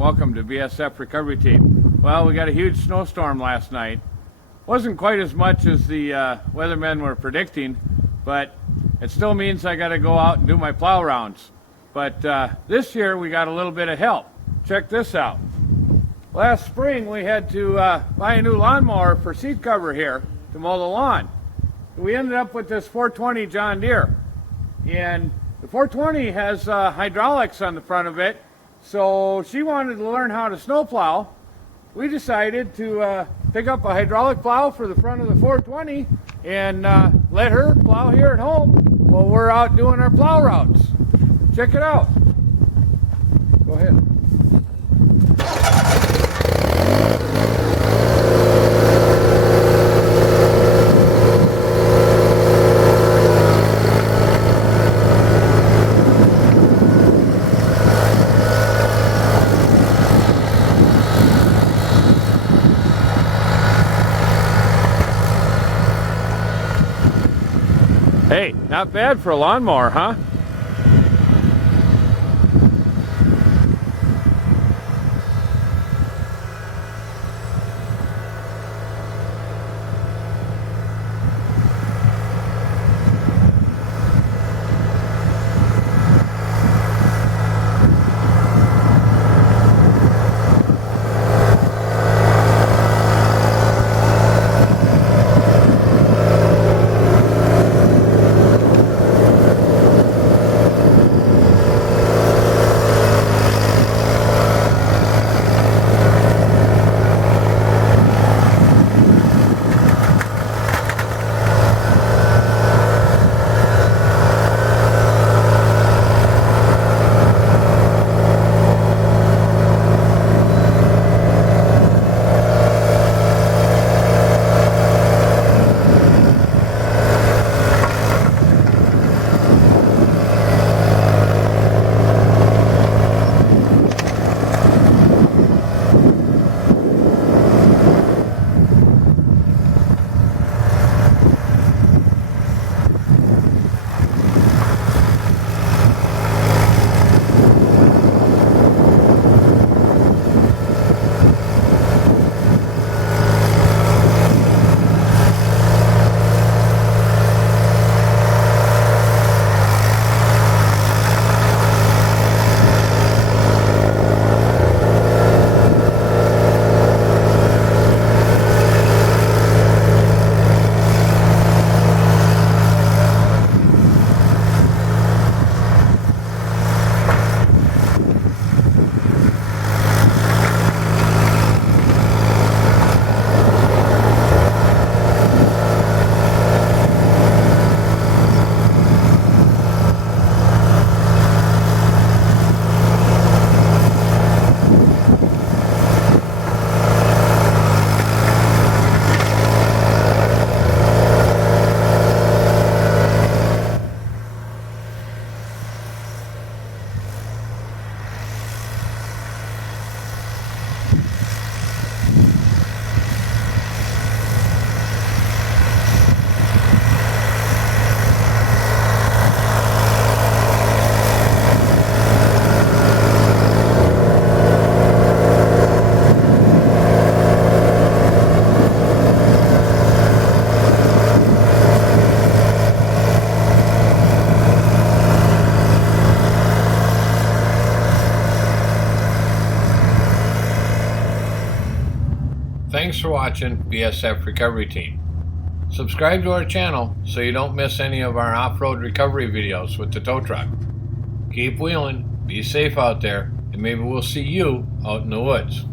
welcome to BSF Recovery Team. Well, we got a huge snowstorm last night. Wasn't quite as much as the weathermen were predicting, but it still means I got to go out and do my plow rounds. But this year we got a little bit of help. Check this out. Last spring we had to buy a new lawnmower for seat cover here to mow the lawn. We ended up with this 420 John Deere, and the 420 has hydraulics on the front of it, so she wanted to learn how to snowplow. We decided to pick up a hydraulic plow for the front of the 420 and let her plow here at home while we're out doing our plow routes. Check it out. Go ahead. Hey, not bad for a lawnmower, huh? Thanks for watching BSF Recovery Team. Subscribe to our channel so you don't miss any of our off-road recovery videos with the tow truck. Keep wheeling, be safe out there, and maybe we'll see you out in the woods.